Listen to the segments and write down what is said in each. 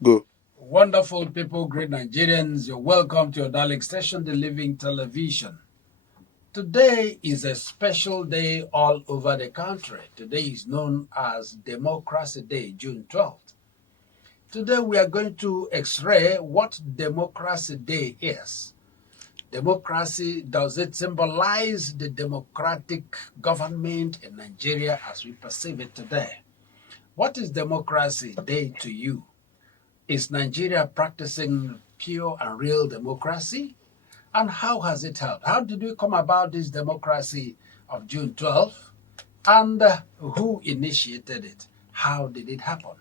Go. Wonderful people, great Nigerians, you're welcome to your darling station, The Living Television. Today is a special day all over the country. Today is known as Democracy Day, June 12th. Today we are going to x-ray what Democracy Day is. Democracy, does it symbolize the democratic government in Nigeria as we perceive it today? What is Democracy Day to you? Is Nigeria practicing pure and real democracy? And how has it helped? How did we come about this democracy of June 12th? And who initiated it? How did it happen?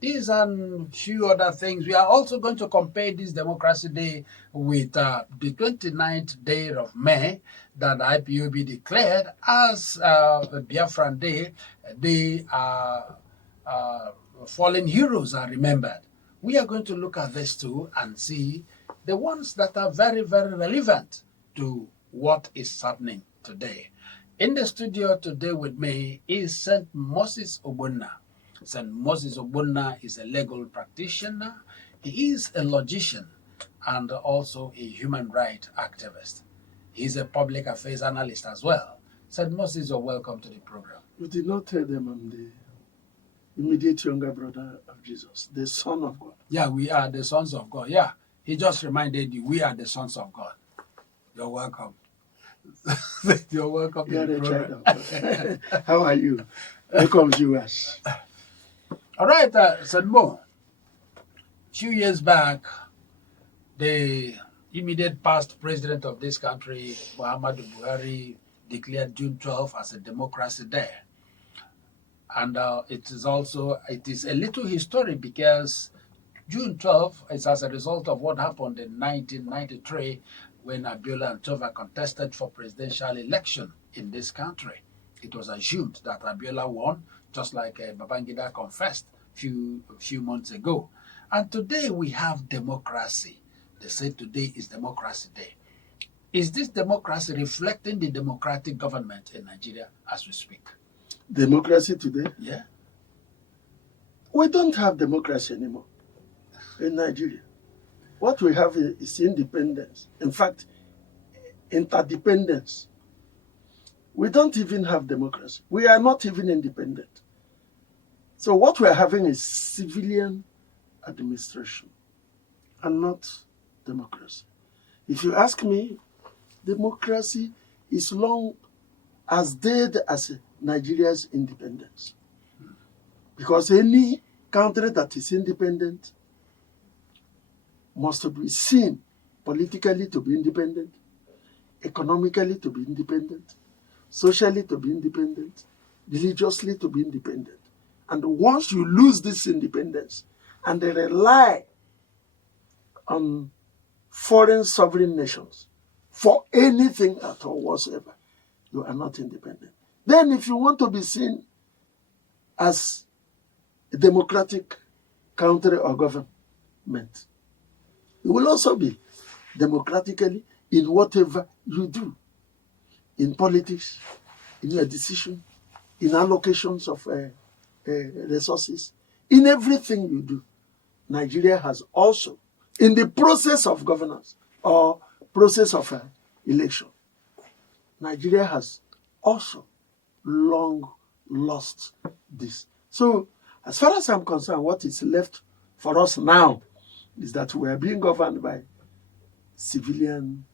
These and few other things. We are also going to compare this Democracy Day with the 29th day of May that the IPOB declared as the Biafran Day. The fallen heroes are remembered. We are going to look at this too and see the ones that are very, very relevant to what is happening today. In the studio today with me is St. Moses Ogbonna. St. Moses Ogbonna is a legal practitioner. He is a logician and also a human rights activist. He's a public affairs analyst as well. St. Moses, you're welcome to the program. You did not tell them I'm the immediate younger brother of Jesus, the Son of God. Yeah, we are the sons of God. Yeah, he just reminded you, we are the sons of God. You're welcome. You're welcome. You are a child of God. How are you? Welcome, viewers. All right, St. Mo. A few years back, the immediate past president of this country, Muhammadu Buhari, declared June 12th as a Democracy Day. And it is a little history because June 12th is as a result of what happened in 1993 when Abiola and Tova contested for presidential election in this country. It was assumed that Abiola won, just like Babangida confessed a few months ago. And today we have democracy. They say today is Democracy Day. Is this democracy reflecting the democratic government in Nigeria as we speak? Democracy today? Yeah. We don't have democracy anymore in Nigeria. What we have is independence. In fact, interdependence. We don't even have democracy. We are not even independent. So what we're having is civilian administration and not democracy. If you ask me, democracy is long as dead as Nigeria's independence. Because any country that is independent must be seen politically to be independent, economically to be independent, socially to be independent, religiously to be independent. And once you lose this independence and they rely on foreign sovereign nations for anything at all whatsoever, you are not independent. Then if you want to be seen as a democratic country or government, you will also be democratically in whatever you do, in politics, in your decision, in allocations of resources, in everything you do. Nigeria has also, in the process of governance or process of election, Nigeria has also long lost this. So, as far as I'm concerned, what is left for us now is that we are being governed by civilian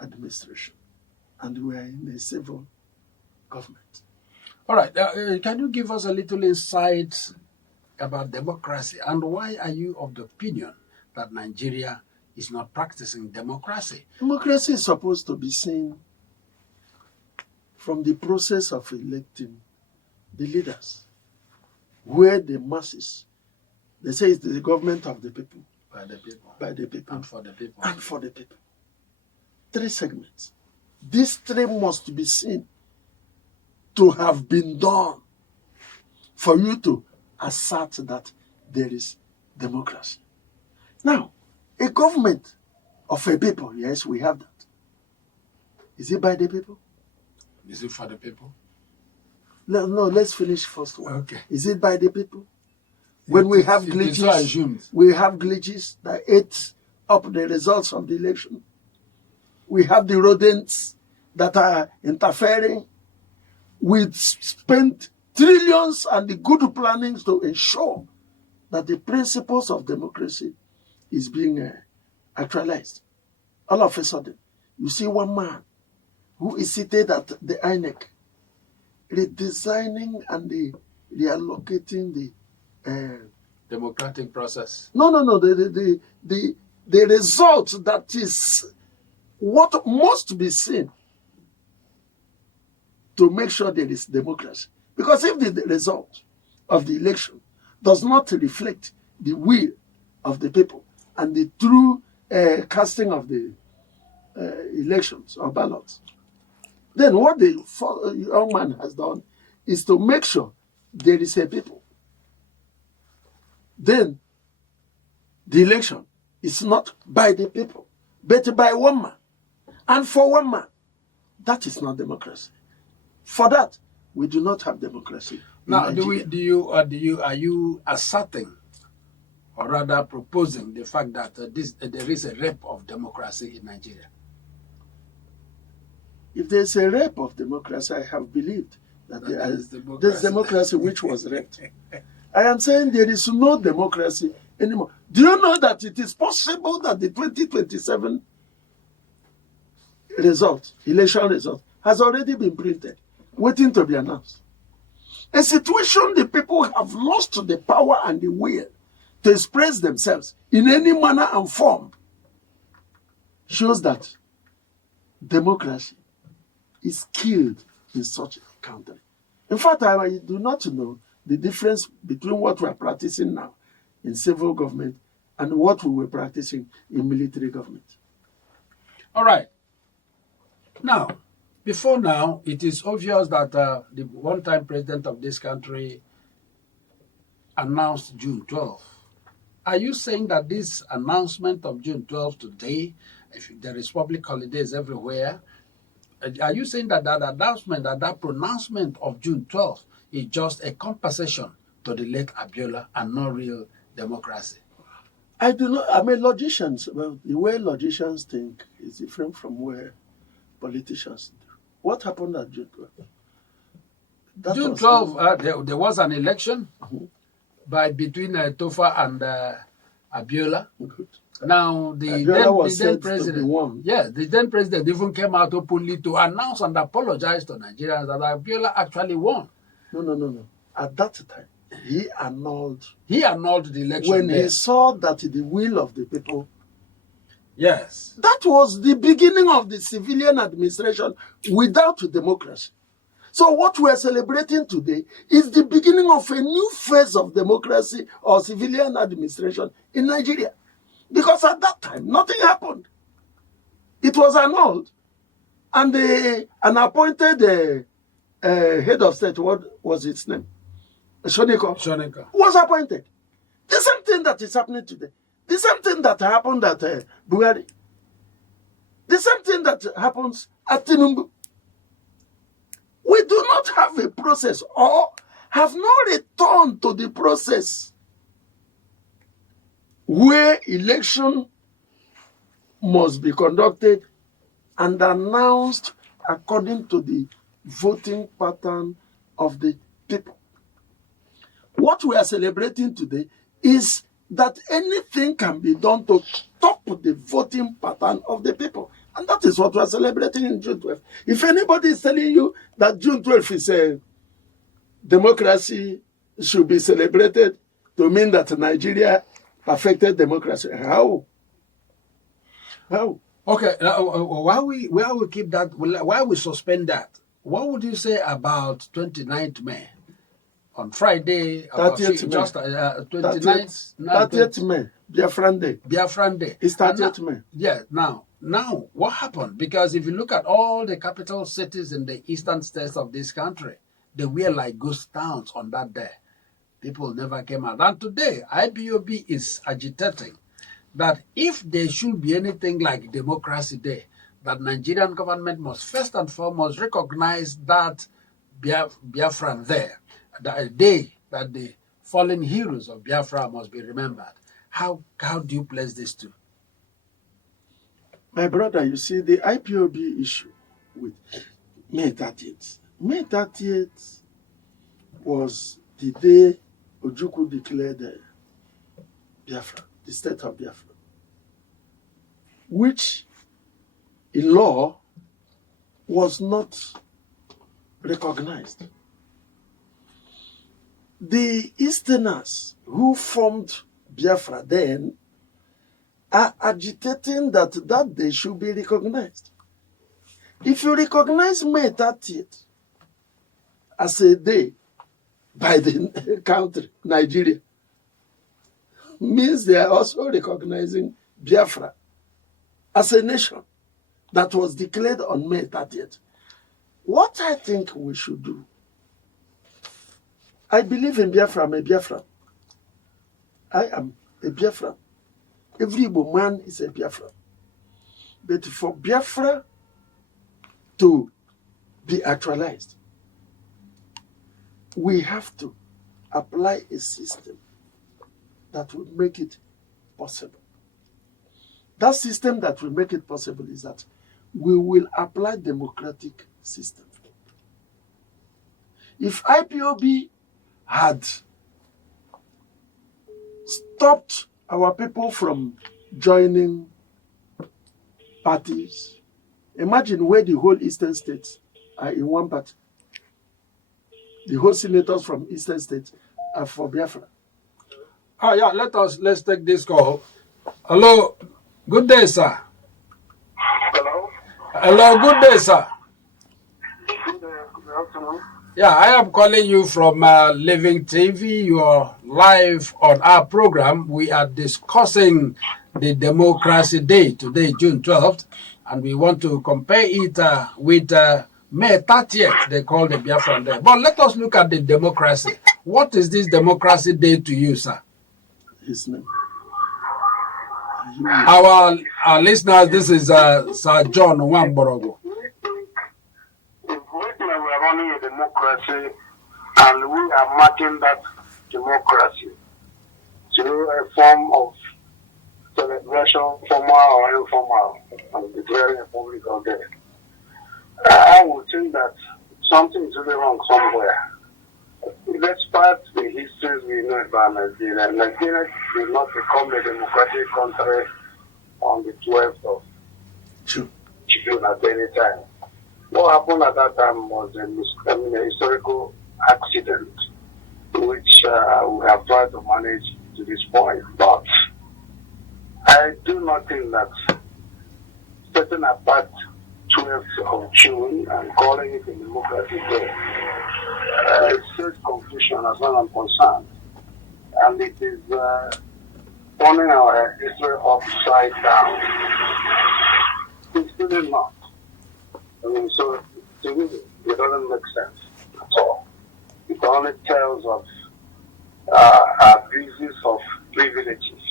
administration and we are in a civil government. All right. Can you give us a little insight about democracy and why are you of the opinion that Nigeria is not practicing democracy? Democracy is supposed to be seen from the process of electing the leaders, where the masses, they say it's the government of the people. By the people. By the people. And for the people. And for the people. 3 segments. These 3 must be seen to have been done for you to assert that there is democracy. Now, a government of a people, yes, we have that. Is it by the people? Is it for the people? No, let's finish first one. Okay. Is it by the people? when we have It is so glitches, assumed. we have glitches that ate up the results of the election. We have the rodents that are interfering. We spent trillions and the good plannings to ensure that the principles of democracy is being actualized. All of a sudden, you see one man who is seated at the INEC, redesigning and reallocating the democratic process. no, the result that is what must be seen to make sure there is democracy. Because if the result of the election does not reflect the will of the people and the true casting of the elections or ballots, then what the young man has done is to make sure there is a people. Then the election is not by the people, but by one man. And for one man, that is not democracy. For that, we do not have democracy. Now, are you asserting, or rather proposing, the fact that there is a rape of democracy in Nigeria? If there's a rape of democracy, I have believed that there's democracy which was raped. I am saying there is no democracy anymore. Do you know that it is possible that the 2027 election result, has already been printed, waiting to be announced? A situation the people have lost the power and the will to express themselves in any manner and form shows that democracy is killed in such a country. In fact, I do not know the difference between what we are practicing now in civil government and what we were practicing in military government. All right. Now, before now, it is obvious that the one-time president of this country announced June 12th. Are you saying that this announcement of June 12th today, if there is public holidays everywhere, are you saying that that announcement, that pronouncement of June 12th is just a compensation to the late Abiola and not real democracy? I do not. I mean, logicians. Well, the way logicians think is different from where politicians do. What happened at June 12th? June 12th, there was an election between Tofa and Abiola. Good. Now, the then president, the then president even came out openly to announce and apologize to Nigerians that Abiola actually won. No. At that time, he annulled the election when he saw that the will of the people. Yes. That was the beginning of the civilian administration without democracy. So what we are celebrating today is the beginning of a new phase of democracy or civilian administration in Nigeria. Because at that time, nothing happened. It was annulled. And an appointed head of state, what was its name? Shonika. Was appointed. The same thing that is happening today. The same thing that happened at Buhari. The same thing that happens at Tinubu. We do not have a process or have no return to the process where election must be conducted and announced according to the voting pattern of the people. What we are celebrating today is that anything can be done to stop the voting pattern of the people. And that is what we are celebrating in June 12th. If anybody is telling you that June 12th is a democracy should be celebrated to mean that Nigeria perfected democracy, how? Okay, why we keep that, why we suspend that? What would you say about 29th May? On Friday, 30th May. Just 29th, 30th May, Biafran Day. Biafran Day. It's 30th May. Yeah, now, what happened? Because if you look at all the capital cities in the eastern states of this country, they were like ghost towns on that day. People never came out. And today, IPOB is agitating that if there should be anything like Democracy Day, that Nigerian government must first and foremost recognize that Biafran there, that day that the fallen heroes of Biafra must be remembered. How do you place these two? My brother, you see, the IPOB issue with May 30th. May 30th was the day Ojukwu declared Biafra, the state of Biafra, which in law was not recognized. The Easterners who formed Biafra then are agitating that day should be recognized. If you recognize May 30th as a day by the country, Nigeria, means they are also recognizing Biafra as a nation that was declared on May 30th. What I think we should do, I believe in Biafra, I'm a Biafran. I am a Biafran. Every Igbo man is a Biafran. But for Biafra to be actualized, we have to apply a system that will make it possible. That system that will make it possible is that we will apply democratic system. If IPOB had stopped our people from joining parties, imagine where the whole eastern states are in one party. The whole senators from eastern states are for Biafra. Oh yeah, let's take this call. Hello, good day, sir. Hello? Hello, good day, sir. Good afternoon. Yeah, I am calling you from Living TV. You are live on our program. We are discussing the Democracy Day today, June 12th, and we want to compare it with May 30th, they call the Biafran Day. But let us look at the democracy. What is this Democracy Day to you, sir? His name. Our listeners, this is Sir John Wamborogo. If we are running a democracy and we are marking that democracy through a form of celebration, formal or informal, and declaring a public holiday, I would think that something is really wrong somewhere. Despite the histories we know about Nigeria, Nigeria will not become a democratic country on the 12th of June at any time. What happened at that time was a historical accident, which we have tried to manage to this point. But I do not think that setting apart 12th of June and calling it a democratic day it creates confusion as far as I'm concerned. And it is turning our history upside down. It's really not. I mean, so to me, it doesn't make sense at all. It only tells of abuses of privileges.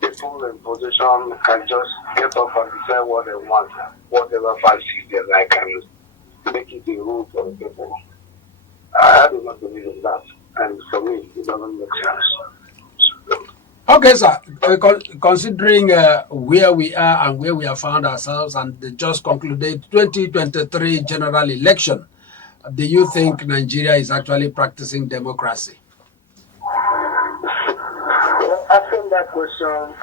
People in position can just get up and say what they want, whatever fancy they like, and make it a rule for the people. I do not believe in that, and for me, it doesn't make sense. Okay, sir. Considering where we are and where we have found ourselves, and the just concluded 2023 general election, do you think Nigeria is actually practicing democracy? Well, asking that question,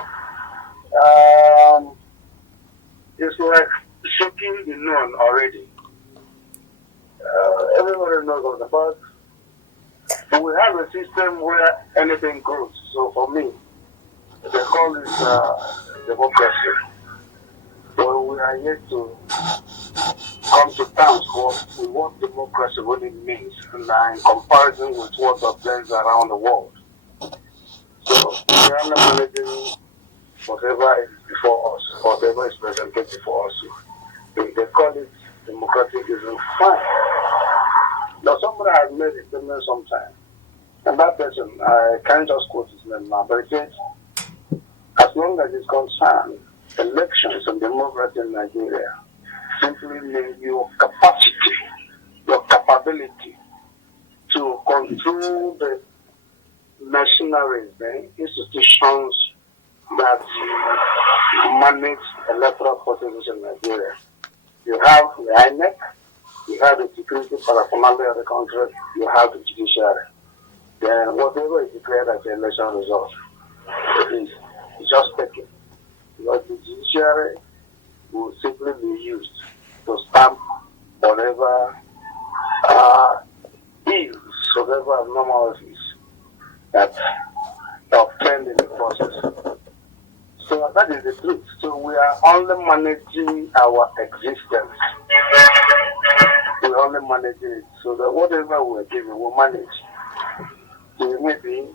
it's like shaking the known already. Everybody knows what about. But we have a system where anything goes. So for me, they call it democracy. So we are yet to come to terms with what democracy really means in comparison with what happens around the world. So we are not managing whatever is before us, whatever is presented before us. They call it democratic isn't fine. Now somebody has made a statement sometime, and that person, I can't just quote his name now, but it says, as long as it's concerned, elections and democracy in Nigeria simply mean your capacity, your capability to through the machineries, the institutions that manage electoral processes in Nigeria. You have the INEC, you have the security paraphernalia of the country, you have the judiciary. Then whatever is declared as the election result is just taken. Because the judiciary will simply be used to stamp whatever ills, whatever abnormalities that are obtained in the process. So that is the truth. So we are only managing our existence. We're only managing it. So that whatever we're given, we'll manage. So maybe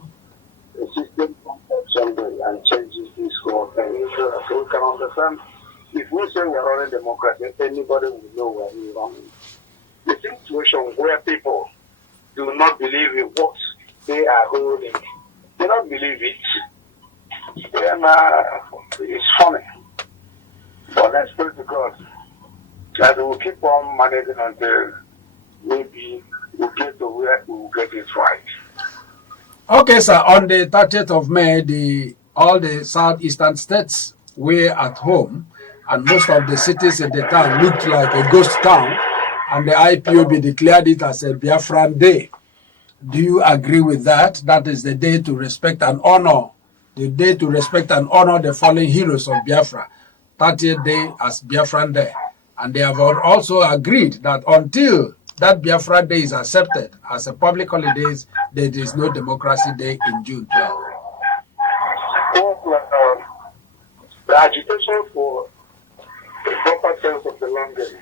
the system comes up someday and changes this whole thing. So we can understand. If we say we are running democracy, anybody will know where we are running. The situation where people do not believe in what they are holding, they don't believe it. And it's funny. But let's pray to God that we will keep on managing until maybe we get to where we will get it right. Okay, sir. On the 30th of May, all the southeastern states were at home, and most of the cities in the town looked like a ghost town, and the IPOB declared it as a Biafran Day. Do you agree with that? That is the day to respect and honor, the fallen heroes of Biafra, 30th day as Biafran Day. And they have also agreed that until that Biafra Day is accepted as a public holiday, there is no Democracy Day in June 12. Well, the agitation for the proper sense of belonging,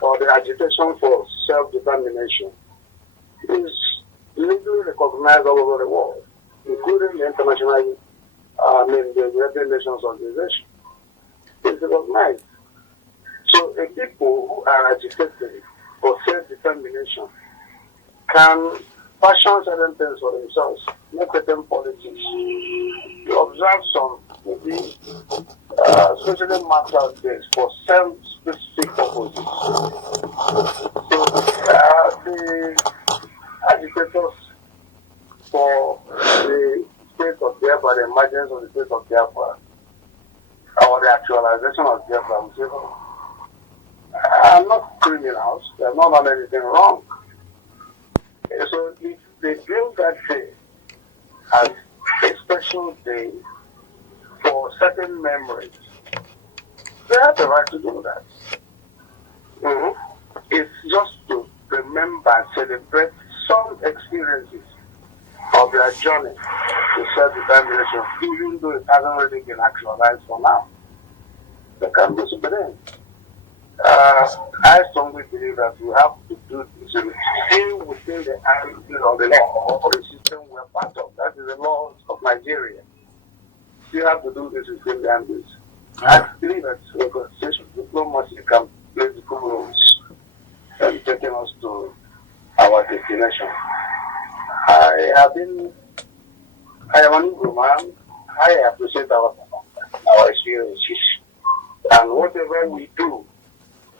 or the agitation for self-determination, is legally recognized all over the world, including the international, the United Nations Organization. It's recognized. So the people who are agitated for self-determination can fashion certain things for themselves, make certain politics, to observe some maybe socially marked out days for self-specific purposes. So the agitators for the state of Biafra, the emergence of the state of Biafra, or the actualization of Biafra, are not criminals. They have not done anything wrong. So if they build that day as a special day for certain memories, they have the right to do that. It's just to remember and celebrate some experiences of their journey to self-determination, even though it hasn't really been actualized for now. They can do something. I strongly believe that we have to do this still within the ambit of the law or the system we're part of. That is the laws of Nigeria. We have to do this within the ambit. I believe that negotiation, diplomacy can play the roles and taking us to our destination. I am an Igbo man. I appreciate our experiences. And whatever we do,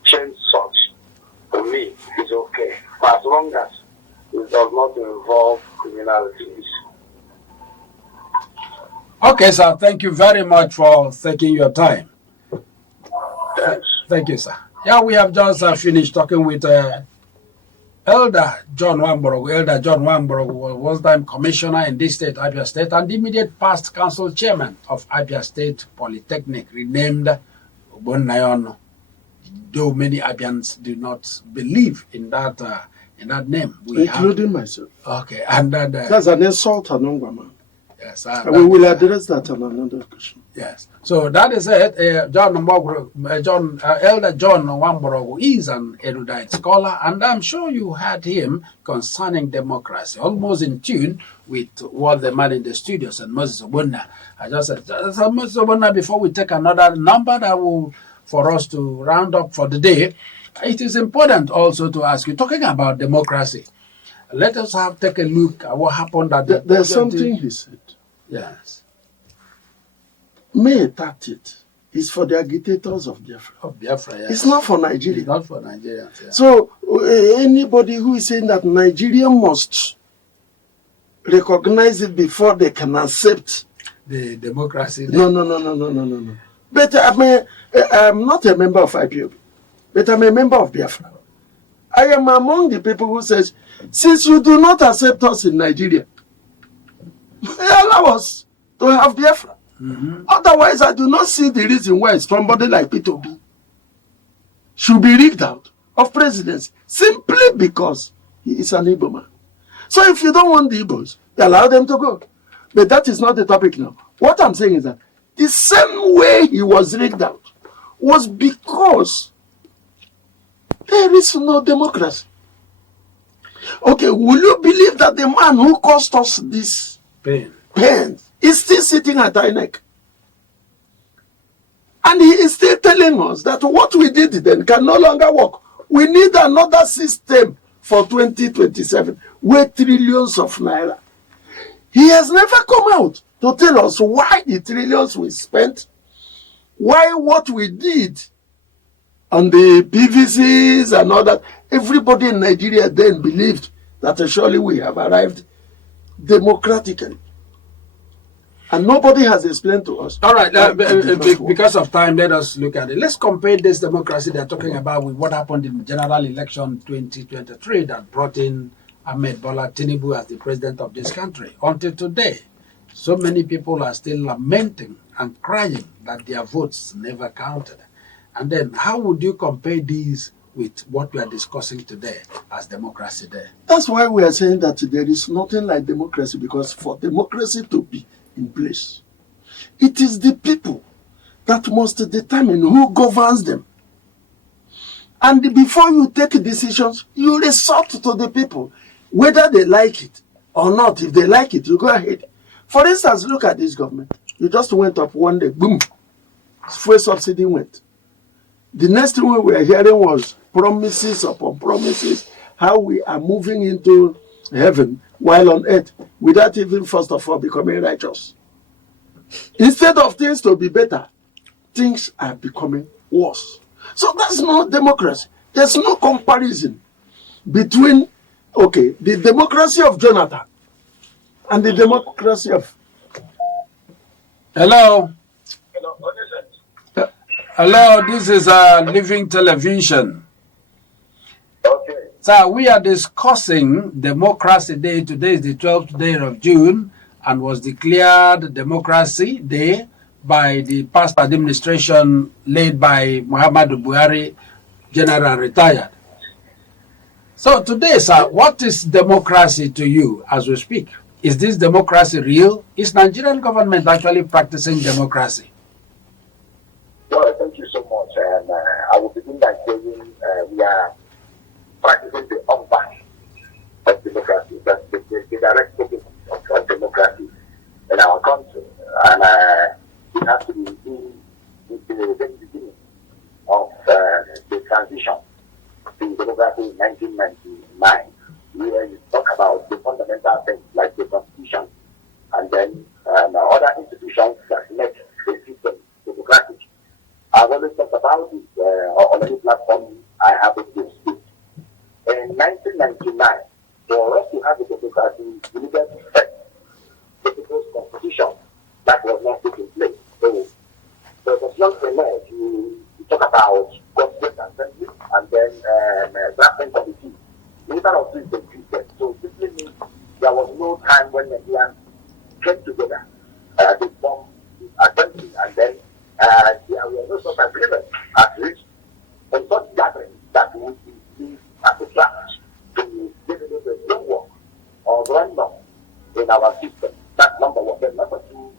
change such, for me, is okay. As long as it does not involve criminalities. Okay, sir. Thank you very much for taking your time. Thanks. Thank you, sir. Yeah, we have just finished talking with Elder John Wamborogu. Elder John Wamborogu was time commissioner in this state, Abia State, and the immediate past council chairman of Abia State Polytechnic, renamed Ogbonnayono. Though many Abians do not believe in that name, including myself. Okay, and that's an insult, Anongwama. Yes, we will address that on another question. Yes. So that is it. Elder John Wamborogu is an erudite scholar, and I'm sure you heard him concerning democracy, almost in tune with what the man in the studios and Moses Ogbonna. I just said, Moses Ogbonna, before we take another number that will for us to round up for the day, it is important also to ask you, talking about democracy, let us take a look at what happened at there's something he said. Yes. May 30th is for the agitators of Biafra. Of Biafra, yes. It's not for Nigeria. It's not for Nigerians. Yeah. So anybody who is saying that Nigeria must recognize it before they can accept the democracy. No. But I'm not a member of IPOB, but I'm a member of Biafra. I am among the people who says, since you do not accept us in Nigeria, allow us to have Biafra. Otherwise, I do not see the reason why somebody like Peter Obi should be rigged out of presidency simply because he is an Igbo man. So if you don't want the Igbos, allow them to go. But that is not the topic now. What I'm saying is that the same way he was rigged out was because there is no democracy. Okay, will you believe that the man who caused us this pain is still sitting at INEC? And he is still telling us that what we did then can no longer work. We need another system for 2027 with trillions of naira. He has never come out to tell us why the trillions we spent, why what we did on the PVCs and all that. Everybody in Nigeria then believed that surely we have arrived democratically. And nobody has explained to us. All right, because of time, let us look at it. Let's compare this democracy they're talking about with what happened in the general election 2023 that brought in Ahmed Bola Tinubu as the president of this country. Until today, so many people are still lamenting and crying that their votes never counted. And then how would you compare these with what we are discussing today as democracy there? That's why we are saying that there is nothing like democracy, because for democracy to be in place, it is the people that must determine who governs them. And before you take decisions, you resort to the people, whether they like it or not. If they like it, you go ahead. For instance, look at this government. You just went up one day, boom, fuel subsidy went. The next thing we were hearing was promises upon promises, how we are moving into heaven while on earth without even first of all becoming righteous. Instead of things to be better, things are becoming worse. So that's not democracy. There's no comparison between, okay, the democracy of Jonathan and the democracy of... Hello. Hello, this is Living Television. Okay. So we are discussing Democracy Day. Today is the 12th day of June and was declared Democracy Day by the past administration led by Muhammadu Buhari, General Retired. So today, sir, what is democracy to you as we speak? Is this democracy real? Is Nigerian government actually practicing democracy? Well, thank you so much. And I will begin by saying we are practicing the unback of democracy. That's the direct focus of democracy in our country. And it has to be in the very beginning of the transition to democracy in 1999, where you talk about the fundamental things like the Constitution and then other institutions that make the system democratic. I've always talked about it on any platform I happen to speak. In 1999, for us to have a democracy, we needed to set the people's constitution that was not put in place. So the constitution emerged. You talk about constituent assembly and then drafting committee. Neither of these existed. So simply means there was no time when Nigerians came together to form this assembly, and then there were no such agreement at reached on such gatherings that would be used as a draft to develop a framework or random in our system. That's number one. Then number two,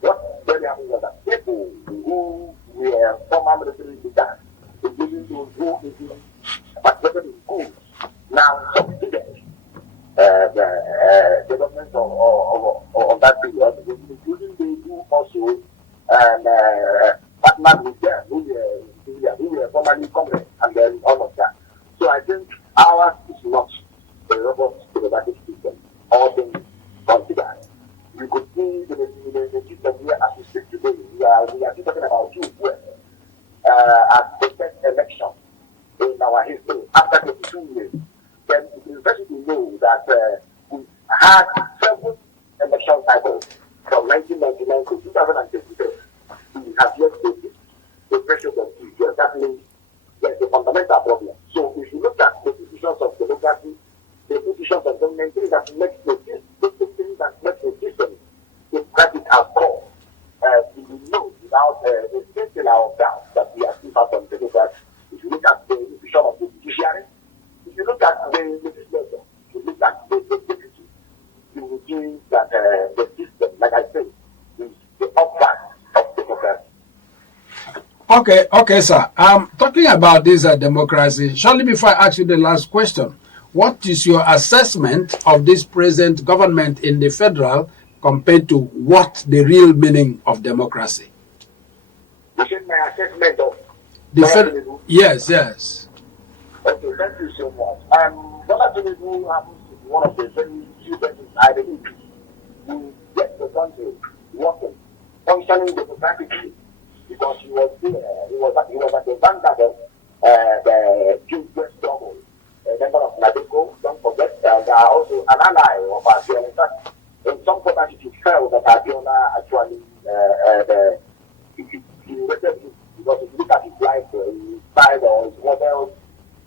what really happened was that people who were former military leaders, including those who even participated in schools, now succeeded the development of that period, including those who also partnered with them, who were formerly comrades, and then all of that. So I think ours is not a robust democratic system, all things considered. We could see the system here as we speak today. We are still talking about you as the first election in our history after 22 years. Then it is interesting to know that we had several election cycle from 1999 to 2023, we have yet to beat the threshold of 2 years. That means there's a fundamental problem. So if you look at the institutions of democracy, the institutions of government, things that makes the system democratic as core, we know without a thinking of doubt that we are still part of democracy. If you look at the institution of the judiciary, if you look at the legislature, if you look at the executive, you will see that the system, like I said, is the upside of democracy. Okay, sir. Talking about this democracy, surely before I ask you the last question, what is your assessment of this present government in the federal compared to what the real meaning of democracy? You said my assessment of Yes. Okay, thank you so much. Bola Tinubu happens to be one of the very few persons I believe who get the country working, functioning democratically, because he was there. He was at the vanguard of the Jewish struggle. A member of Nadeko, don't forget, and also an ally of Abiola. In fact, in some quarters it felt that Abiola actually he rated him, because if you look at his life, his style or his models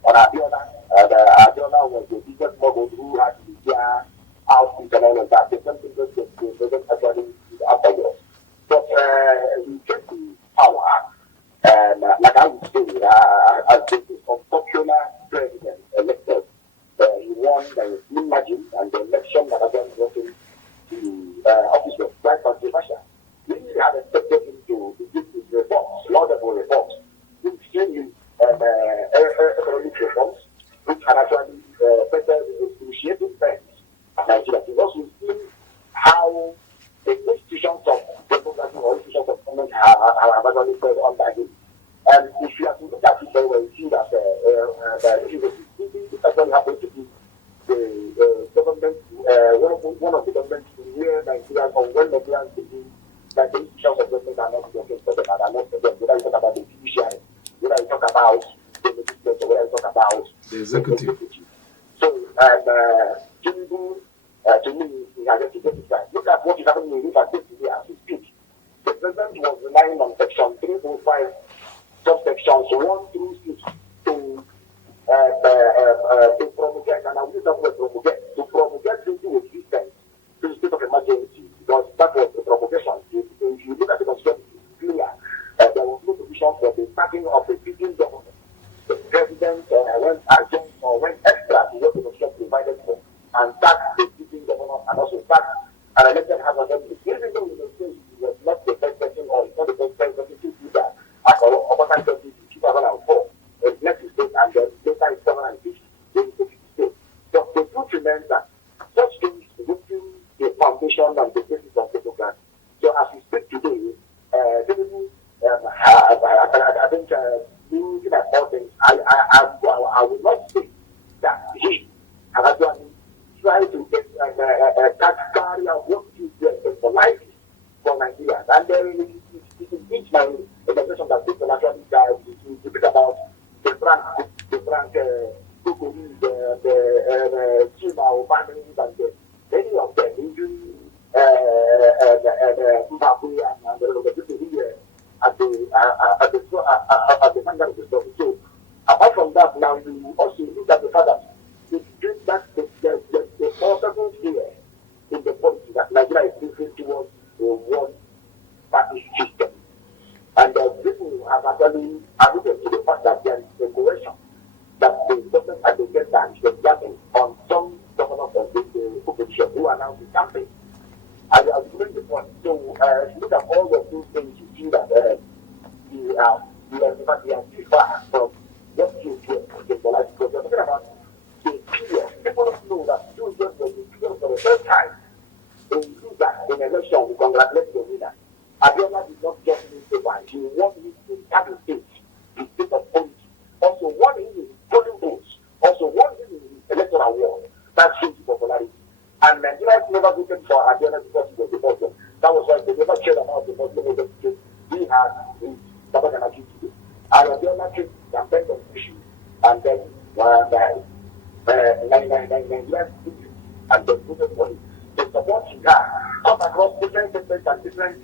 on Abiola, Abiola was the biggest mogul who had Libya out and all of that. The same thing that actually afterwards. But he came to power, and like I would say, as the unpopular president elected, he won the slim margin, and the election that again brought him to office was quite controversial. We had expected him to give his reforms, laudable reforms. We've seen his economic reforms, which are actually better appreciating things at Nigeria. We've also seen how the institutions of democracy or institutions of government have actually failed under him. And if you have to look at it very well, you see that this actually happened to be the government, one of the governments where Nigerians, or when Nigerians begin that the institutions of government are not working for them and are not for them. Whether you talk about the judiciary, whether you talk about the legislature, whether you talk about the executive. So, Tinubu, to me, he has to get it right. Look at what is happening in River State today as we speak. The president was relying on section 305 subsections 1 through 6 to promulgate, and I will use that word promulgate, to promulgate into existence the state of emergency, because that was the promulgation. If you look at the constitution, it's clear there was no provision for the starting of a sitting government. The president went adjourned or went extra to what the constitution provided for, and start the sitting governor, and also start an elected House of Assembly. Even though we say he was not the best person, or it's not the best person to do that, as Obama did in 2004, it's next state, and then later in 750, they take it state. But the truth remains that such things within the foundation and the basis of democracy. So as we speak today, I think looking at all things, I would not say that he has actually tried to carry out what he did for life for Nigerians. And then it is my impression that people actually guys to speak about the Frank Kukuri, the Chima families, and many of them, even Mbappe and the people here at the vanguard of the story. So, apart from that, now you also look at the fact that the possible here in the policy that Nigeria is moving towards a one-party system. And people have actually alluded to the fact that there is a coercion that the government at the same time is exerting on some governors of the opposition who are now the campaign. I will make the point. So, if you look at all of those things, you see that we are too far from what you get in the life. Because we're talking about the period. People don't know that those just were the for the first time. They do that in election. We congratulate the winner. Abiola did not just win the one. He won his entire state, the state of policy. Also won his polling votes. Also won his electoral award. That shows popularity. And Nigerians never voted for Abiola because he was the Muslim. That was why they never cared about the Muslim identity. He had his Tabakana today. And Abiola took campaign on issues. And then Nigerians and then voted for him. The support he had and different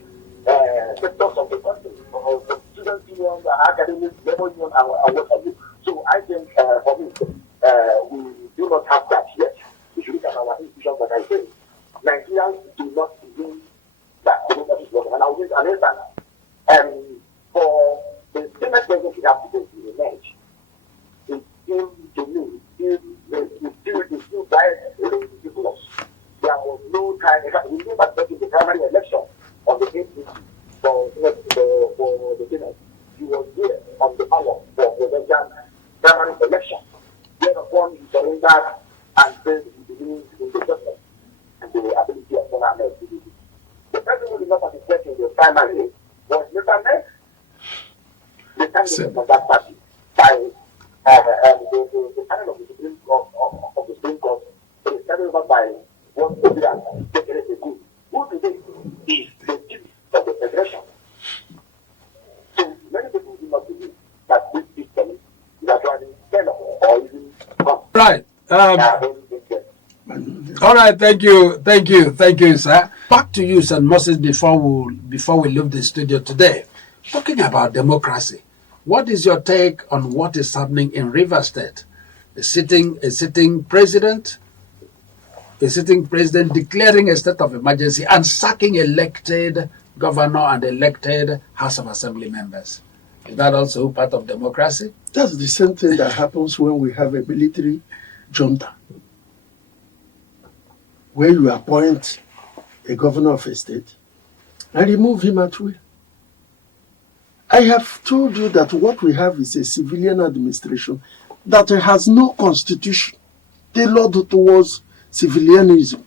sectors of the country, from student union, academic, labor union, and what have you. So I think for me, we do not have that yet. We should look at our institutions, like I say. Nigerians do not believe that democracy is working. And I will use an example. For the Senate president we have today to emerge, it seems to me, it's still ridiculous. There was no time. In fact, we never taken the primary election on the 8th for the Senate. He was there on the ballot for the primary election. Thereupon he surrendered and said he believes in the justice and the ability of Bola Ahmed Tinubu. The person who did not participate in the primary was Mr. Ness, the candidate of that party, by the panel of the Supreme Court, of the Supreme Court, it is carried over by one Obiang, who today is the chief of the federation. So many people do not believe that this system is actually fair or even Right. All right. Thank you, sir. Back to you, St. Moses. Before we leave the studio today, talking about democracy, what is your take on what is happening in Rivers State? A sitting president declaring a state of emergency and sacking elected governor and elected House of Assembly members. Is that also part of democracy? That's the same thing that happens when we have a military junta, where you appoint a governor of a state and remove him at will. I have told you that what we have is a civilian administration that has no constitution tailored towards civilianism.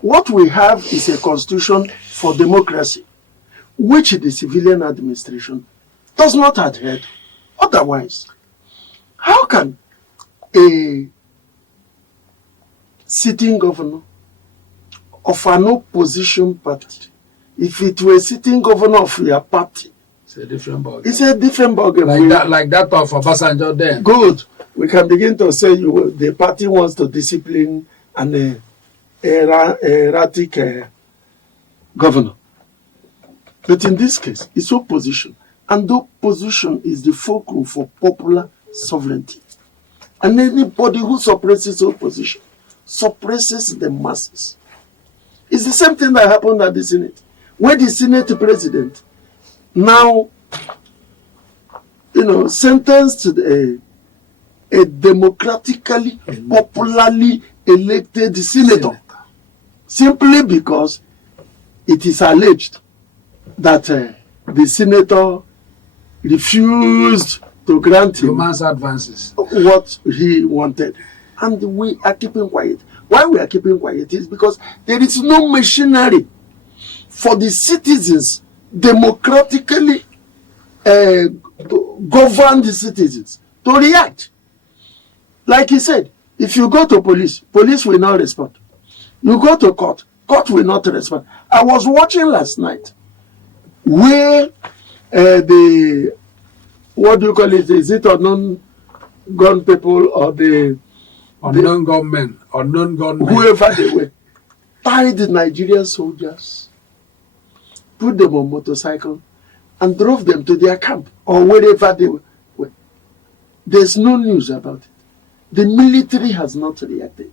What we have is a constitution for democracy, which the civilian administration does not adhere to. Otherwise, how can a sitting governor of an opposition party, if it were a sitting governor of your party, it's a different ballgame. It's a different ballgame. Like that of Obasanjo then. Good. We can begin to say the party wants to discipline an erratic governor. But in this case, it's opposition. And opposition is the fulcrum for popular sovereignty. And anybody who suppresses opposition suppresses the masses. It's the same thing that happened at the Senate. When the Senate president now, sentenced a democratically, popularly elected senator, simply because it is alleged that the senator refused to grant him advances what he wanted. And we are keeping quiet. Why we are keeping quiet is because there is no machinery for the citizens, democratically governed citizens, to react. Like he said, if you go to police will not respond. You go to court will not respond. I was watching last night where what do you call it? Is it unknown gun people or the unknown gunmen, whoever they were, tied the Nigerian soldiers, put them on motorcycle, and drove them to their camp or wherever they were. There's no news about it. The military has not reacted,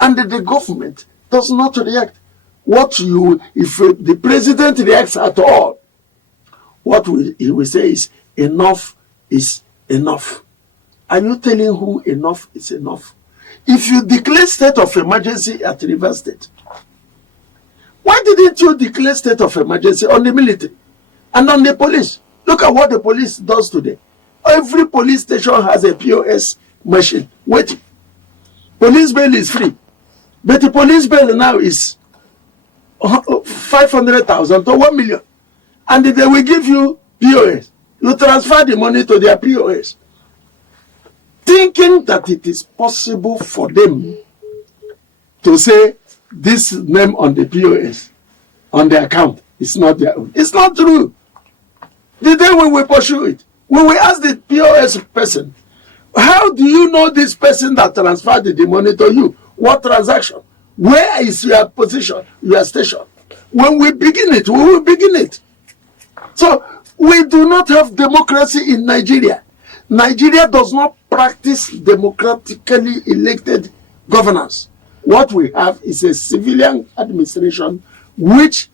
and the government does not react. If the president reacts at all, what he will say is enough is enough. Are you telling who enough is enough? If you declare state of emergency at Rivers State, why didn't you declare state of emergency on the military and on the police? Look at what the police does today. Every police station has a POS machine waiting. Police bail is free, but the police bail now is 500,000 to 1 million, and they will give you POS. You transfer the money to their POS, thinking that it is possible for them to say this name on the POS, on the account, is not their own. It's not true. The day we will pursue it, we will ask the POS person, how do you know this person that transferred the money to you? What transaction? Where is your position, your station? When we begin it, we will begin it. So we do not have democracy in Nigeria. Nigeria does not practice democratically elected governance. What we have is a civilian administration which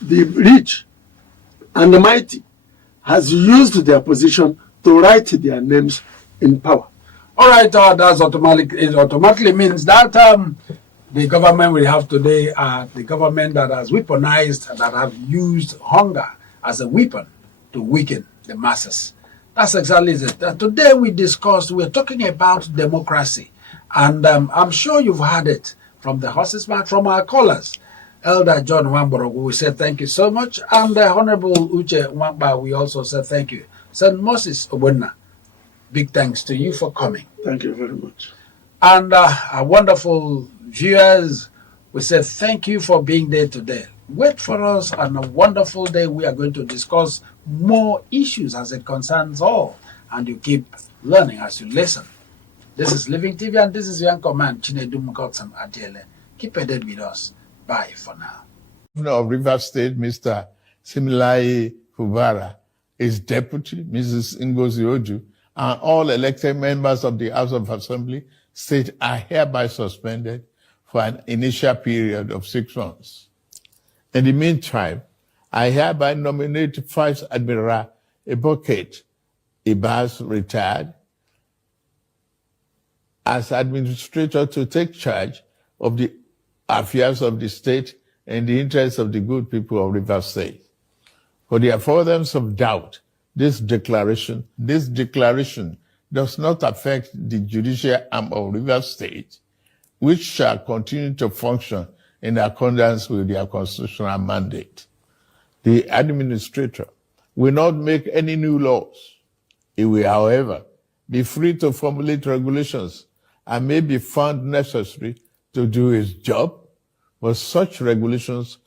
the rich and the mighty has used their position to write their names in power. All right, that's it automatically means that the government we have today are the government that has weaponized, that have used hunger as a weapon to weaken the masses. That's exactly it. Today we're talking about democracy. And I'm sure you've heard it from the horse's mouth, from our callers. Elder John Wamborogu, we said thank you so much. And the Honorable Uche Wamba, we also said thank you. St. Moses Obunna, big thanks to you for coming. Thank you very much. And our wonderful viewers, we said thank you for being there today. Wait for us on a wonderful day. We are going to discuss more issues as it concerns all. And you keep learning as you listen. This is Living TV and this is your anchor man, Chinedu Mukotsan Adele. Keep it with us. Bye for now. Governor of Rivers State, Mr. Similai Fubara, his deputy, Mrs. Ngozi Oju, and all elected members of the House of Assembly State are hereby suspended for an initial period of 6 months. In the meantime, I hereby nominate Vice Admiral Eboket Ibas, retired, as administrator to take charge of the affairs of the state in the interests of the good people of Rivers State. For the avoidance of doubt, this declaration does not affect the judicial arm of Rivers State, which shall continue to function in accordance with their constitutional mandate. The administrator will not make any new laws. He will, however, be free to formulate regulations and may be found necessary to do his job, but such regulations